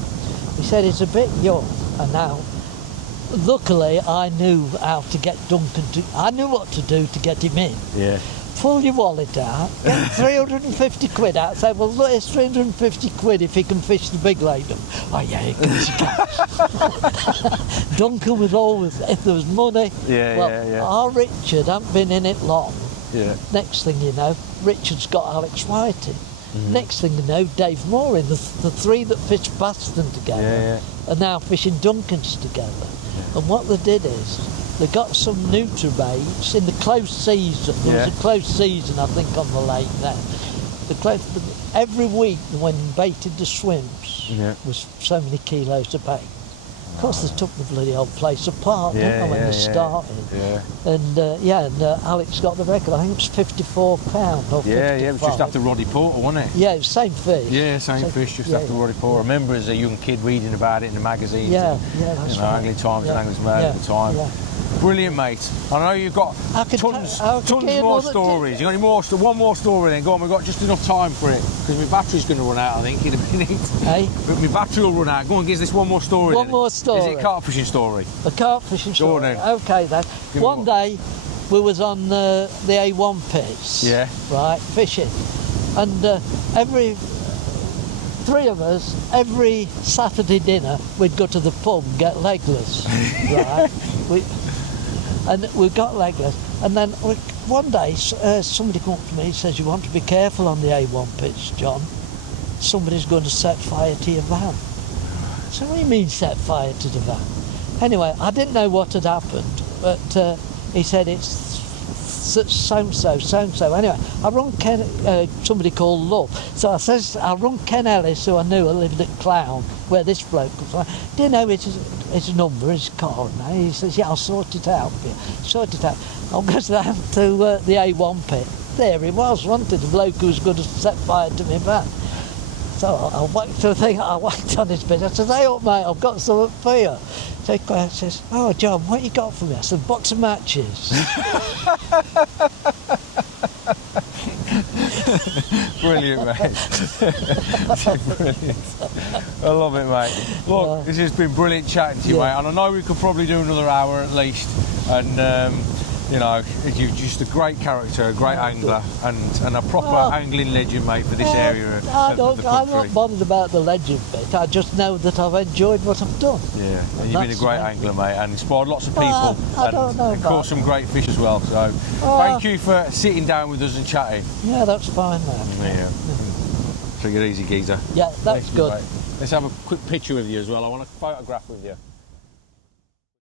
He said he's a bit young, and now, luckily, I knew how to get Duncan to. I knew what to do to get him in. Yeah. Pull your wallet out, get 350 quid out, say, well, look, it's 350 quid if he can fish the big lake. Oh, yeah, he can. Duncan was always, if there was money. Yeah. Our Richard hadn't been in it long. Yeah. Next thing you know, Richard's got Alex White in. Next thing you know, Dave Moore in. The 3 that fished Baston together are now fishing Duncan's together. And what they did is, they got some Nutribaits in the close season. There was a close season, I think, on the lake then. Every week when baited the swims was so many kilos of bait. Of course, they took the bloody old place apart, didn't they, when they started? Yeah. And Alex got the record. I think it was £54 or 55. Yeah, it was just after Roddy Porter, wasn't it? Yeah, it was same fish. Yeah, same fish, just after Roddy Porter. I remember as a young kid reading about it in the magazines. Yeah, and, that's you know, right. Angling Times and Anglers Mail at the time. Yeah. Brilliant, mate. I know you've got tons more stories. You got any more? One more story then. Go on, we've got just enough time for it because my battery's going to run out, I think, in a minute. Hey? But my battery will run out. Go on, give us this one more story. One more story. Is it a carp fishing story? A carp fishing Go on story. then. Okay then. Give me One day we was on the A1 pits. Yeah. Right, fishing. And every 3 of us, every Saturday dinner, we'd go to the pub and get legless. Right? We got legless. And then one day somebody come up to me and says, you want to be careful on the A1 pits, John. Somebody's going to set fire to your van. So what do you mean set fire to the van? Anyway, I didn't know what had happened, but he said it's so-and-so. Anyway, I rung somebody called Love. So I rung Ken Ellis, who I knew lived at Clown, where this bloke was. Do you know his number, his car now? He says, yeah, I'll sort it out for you. Sort it out. I'll go down to the A1 pit. There he was, wanted the bloke who was going to set fire to my van. So I whacked on his bit. I said, hey up mate, I've got something for you. So he says, oh John, what you got for me? I said, box of matches. Brilliant, mate. Brilliant. I love it, mate. Look, this has been brilliant chatting to you, mate. And I know we could probably do another hour at least. And you know, you're just a great character, a great angler, and a proper angling legend, mate, for this area of the country. I'm not bothered about the legend bit. I just know that I've enjoyed what I've done. Yeah, and you've been a great angler, mate, and inspired lots of people. And caught some great fish as well. So, thank you for sitting down with us and chatting. Yeah, that's fine, man. Yeah. Take it easy, geezer. Yeah, that's good. Let's have a quick picture with you as well. I want a photograph with you.